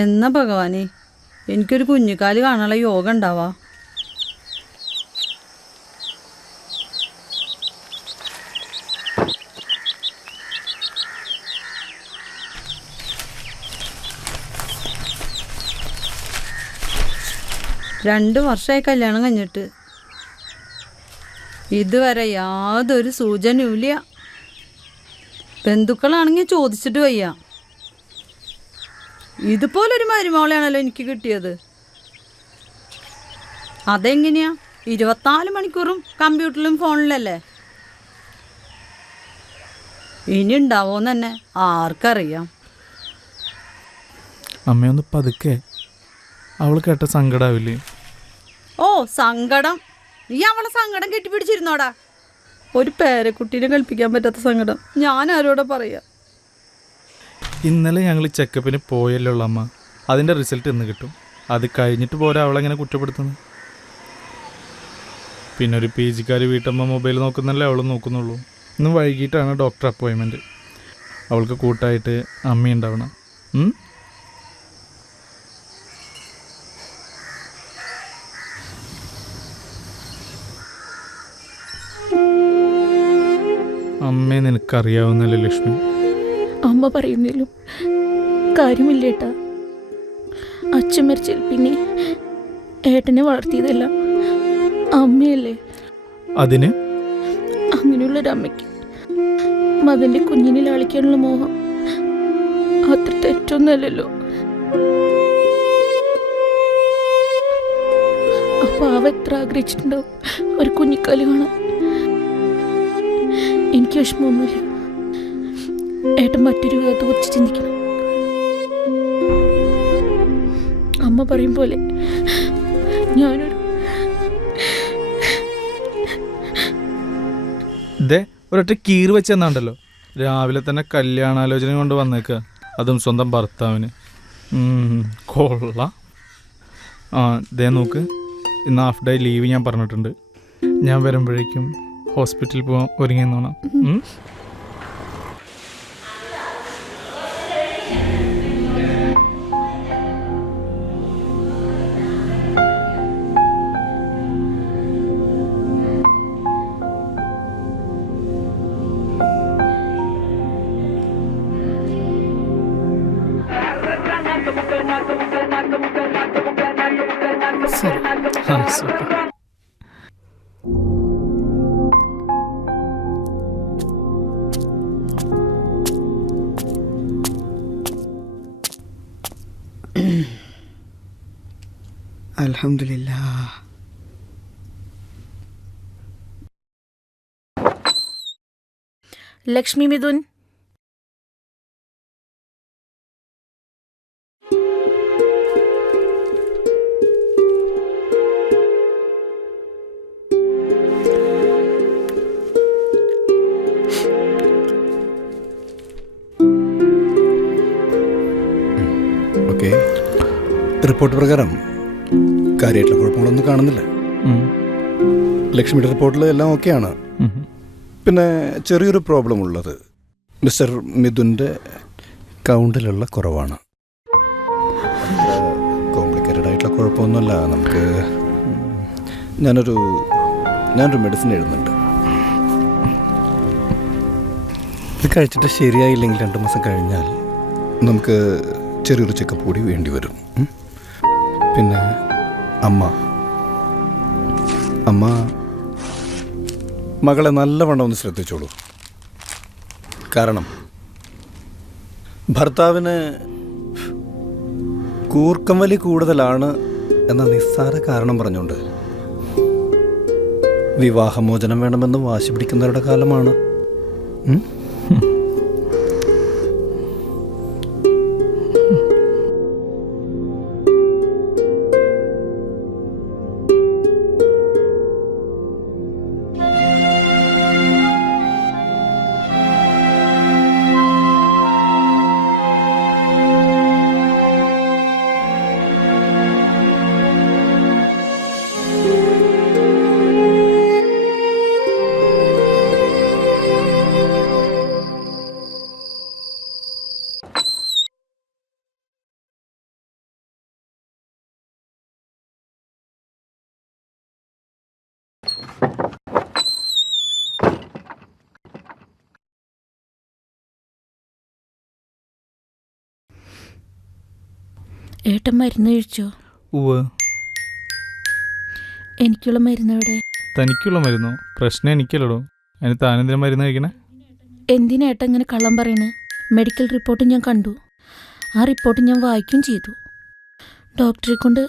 എന്നാ ഭഗവാനെ എനിക്കൊരു കുഞ്ഞിക്കാല് കാണാനുള്ള യോഗ ഉണ്ടാവാ. രണ്ട് വർഷമായി കല്യാണം കഴിഞ്ഞിട്ട് ഇതുവരെ യാതൊരു സൂചനയും ഇല്ല. ബന്ധുക്കളാണെങ്കിൽ ചോദിച്ചിട്ട് വയ്യ. ഇതുപോലൊരു മരുമോളെയാണല്ലോ എനിക്ക് കിട്ടിയത്. അതെങ്ങനെയാ? 24 മണിക്കൂറും കമ്പ്യൂട്ടറിലും ഫോണിലല്ലേ. ഇനി ഉണ്ടാവോന്ന് തന്നെ ആർക്കറിയാം. അമ്മയൊന്ന് പതുക്കെ, അവൾ കേട്ട സങ്കടാവില്ലേ? ഓ സങ്കടം, നീ അവളെ സങ്കടം കെട്ടിപ്പിടിച്ചിരുന്നോടാ. ഒരു പേരക്കുട്ടീനെ കൽപ്പിക്കാൻ പറ്റാത്ത സങ്കടം ഞാൻ ആരോടെ പറയാ. ഇന്നലെ ഞങ്ങൾ ചെക്കപ്പിന് പോയല്ലോ അമ്മ, അതിൻ്റെ റിസൾട്ട് ഇന്ന് കിട്ടും. അത് കഴിഞ്ഞിട്ട് പോരാ അവളെങ്ങനെ കുറ്റപ്പെടുത്തുന്നത്? പിന്നെ ഒരു PG വീട്ടമ്മ മൊബൈൽ നോക്കുന്നല്ലേ അവൾ നോക്കുന്നുള്ളൂ. ഇന്ന് വൈകിട്ടാണ് ഡോക്ടർ അപ്പോയിൻമെൻറ്റ്. അവൾക്ക് കൂട്ടായിട്ട് അമ്മയുണ്ടാവണം. അമ്മയെ നിനക്കറിയാവുന്നല്ലേ ലക്ഷ്മി? അമ്മ പറയുന്നതിലും കാര്യമില്ലേട്ടാ. അച്ഛൻ മരിച്ചാൽ പിന്നെ ഏട്ടനെ വളർത്തിയതല്ല അമ്മയല്ലേ. അതിന് അങ്ങനെയുള്ളൊരമ്മയ്ക്ക് മകൻ്റെ കുഞ്ഞിനെ ലാളിക്കാനുള്ള മോഹം അത്ര തെറ്റൊന്നുമല്ലല്ലോ. അപ്പൊ അവ എത്ര ആഗ്രഹിച്ചിട്ടുണ്ടാവും ഒരു കുഞ്ഞിക്കാല് കാണാൻ. എനിക്ക് വിഷമമൊന്നുമില്ല. ഏട്ടൻ മറ്റൊരു വിധത്തെ കുറിച്ച് ചിന്തിക്കണം. അമ്മ പറയും പോലെ ഞാനൊരു ഒരൊറ്റ കീറ് വെച്ച് തന്നാണ്ടല്ലോ. രാവിലെ തന്നെ കല്യാണാലോചന കൊണ്ട് വന്നേക്കുക, അതും സ്വന്തം ഭർത്താവിന്. കൊള്ളാം. നോക്ക്, ഇന്ന് ഹാഫ് ഡേ ലീവ് ഞാൻ പറഞ്ഞിട്ടുണ്ട്. ഞാൻ വരുമ്പോഴേക്കും ഹോസ്പിറ്റലിൽ പോകാൻ ഒരുങ്ങിയെന്നോണം. അൽഹംദുലില്ലാഹ്. ലക്ഷ്മി മിഥുൻ, ഓക്കെ. റിപ്പോർട്ട് പ്രകാരം കാര്യമായിട്ടുള്ള കുഴപ്പങ്ങളൊന്നും കാണുന്നില്ല. ലക്ഷ്മിയുടെ റിപ്പോർട്ടിൽ എല്ലാം ഓക്കെയാണ്. പിന്നെ ചെറിയൊരു പ്രോബ്ലം ഉള്ളത് മിസ്റ്റർ മിഥുൻ്റെ കൗണ്ടിലുള്ള കുറവാണ്. കോംപ്ലിക്കേറ്റഡ് ആയിട്ടുള്ള കുഴപ്പമൊന്നുമല്ല. നമുക്ക് ഞാനൊരു മെഡിസിൻ എഴുതുന്നുണ്ട്. ഇത് കഴിച്ചിട്ട് ശരിയായില്ലെങ്കിൽ 2 മാസം കഴിഞ്ഞാൽ നമുക്ക് ചെറിയൊരു ചെക്കപ്പ് കൂടി വേണ്ടി വരും. പിന്നെ അമ്മ മകളെ നല്ലവണ്ണം ഒന്ന് ശ്രദ്ധിച്ചോളൂ. കാരണം ഭർത്താവിന് കൂർക്കം വലി കൂടുതലാണ് എന്ന നിസ്സാര കാരണം പറഞ്ഞുകൊണ്ട് വിവാഹമോചനം വേണമെന്ന് വാശി പിടിക്കുന്നവരുടെ കാലമാണ്. ഏട്ടൻ മരുന്ന് കഴിച്ചോ? ഉവ്. എനിക്കുള്ള മരുന്ന് എവിടെ? തനിക്കുള്ള മരുന്നോ? പ്രശ്നം എനിക്കല്ലടോ. അതിന് താനെന്തിനാ മരുന്ന് കഴിക്കണേ? എന്തിനാ ഏട്ടൻ ഇങ്ങനെ കള്ളം പറയണേ? മെഡിക്കൽ റിപ്പോർട്ട് ഞാൻ കണ്ടു. ആ റിപ്പോർട്ട് ഞാൻ വായിക്കുകയും ചെയ്തു. ഡോക്ടറെ കൊണ്ട്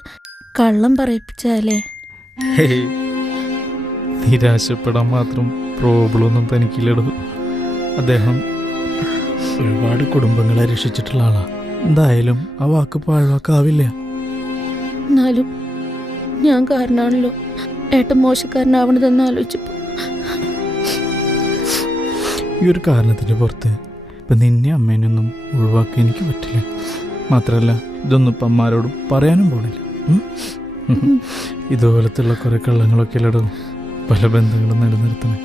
കള്ളം പറയിപ്പിച്ചാലേ. ഹേയ്, നിരാശപ്പെടാൻ മാത്രം പ്രോബ്ലം ഒന്നും തനിക്കില്ലടോ. അദ്ദേഹം ഒരുപാട് കുടുംബങ്ങളെ രക്ഷിച്ചിട്ടുള്ള ആളാ. എന്തായാലും ആ വാക്ക് പാഴ്വാക്കാവില്ല. എന്നാലും ഞാൻ കാരണമാണല്ലോ ഏട്ടൻ മോശക്കാരനാവണതെന്ന് ആലോചിച്ചപ്പോൾ. ഈ ഒരു കാരണത്തിൻ്റെ പുറത്ത് ഇപ്പം നിന്നെ അമ്മേനൊന്നും ഒഴിവാക്കാൻ എനിക്ക് പറ്റില്ല. മാത്രമല്ല ഇതൊന്നും ഇപ്പം അമ്മാരോടും പറയാനും പോണില്ല. ഇതുപോലത്തുള്ള കുറേ കള്ളങ്ങളൊക്കെ അല്ലടോ പല ബന്ധങ്ങളും നിലനിർത്തണേ.